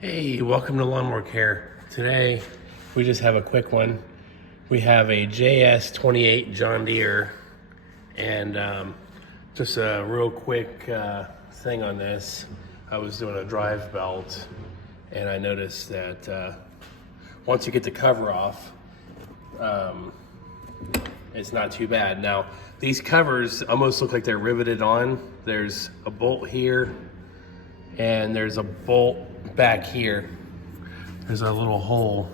Hey, welcome to Lawnmower Care. Today, we just have a quick one. We have a JS28 John Deere, and just a real quick thing on this. I was doing a drive belt, and I noticed that once you get the cover off, it's not too bad. Now, these covers almost look like they're riveted on. There's a bolt here, and there's a bolt back here. There's a little hole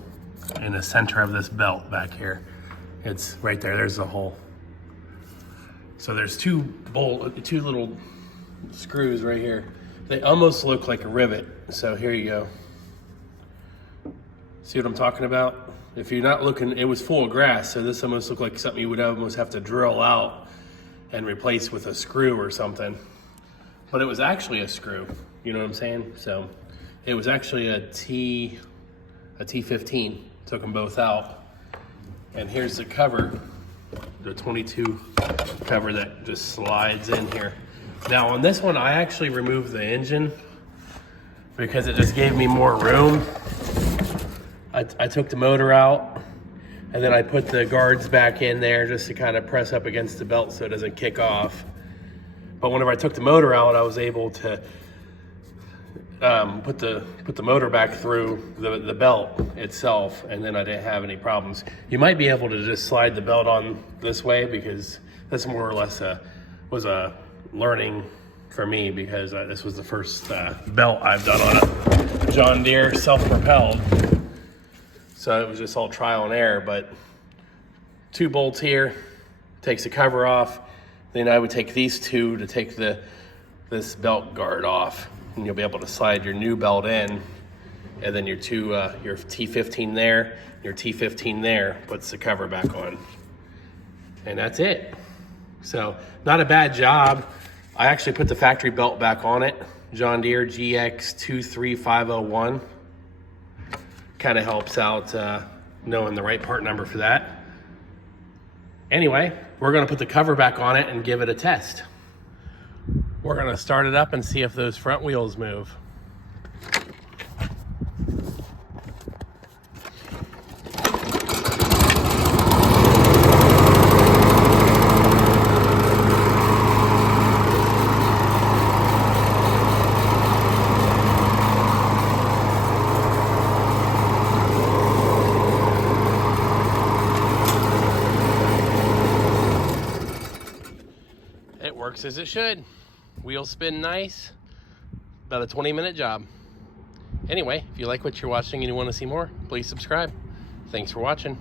in the center of this belt back here. It's right there, there's a hole. So there's two little screws right here. They almost look like a rivet. So here you go. See what I'm talking about? If you're not looking, it was full of grass, so this almost looked like something you would almost have to drill out and replace with a screw or something. But it was actually a screw, you know what I'm saying? So it was actually a T15, took them both out. And here's the cover, the 22 cover that just slides in here. Now on this one, I actually removed the engine because it just gave me more room. I took the motor out, and then I put the guards back in there just to kind of press up against the belt so it doesn't kick off. But whenever I took the motor out, I was able to put the motor back through the belt itself, and then I didn't have any problems. You might be able to just slide the belt on this way, because this more or less was a learning for me, because this was the first belt I've done on a John Deere Self Propelled. So it was just all trial and error. But two bolts here, takes the cover off. Then I would take these two to take this belt guard off, and you'll be able to slide your new belt in, and then your T15 there, your T15 there, puts the cover back on. And that's it. So not a bad job. I actually put the factory belt back on it, John Deere GX23501. Kind of helps out knowing the right part number for that. Anyway, we're gonna put the cover back on it and give it a test. We're gonna start it up and see if those front wheels move. It works as it should. Wheels spin nice. About a 20-minute job. Anyway, if you like what you're watching and you want to see more, please subscribe. Thanks for watching.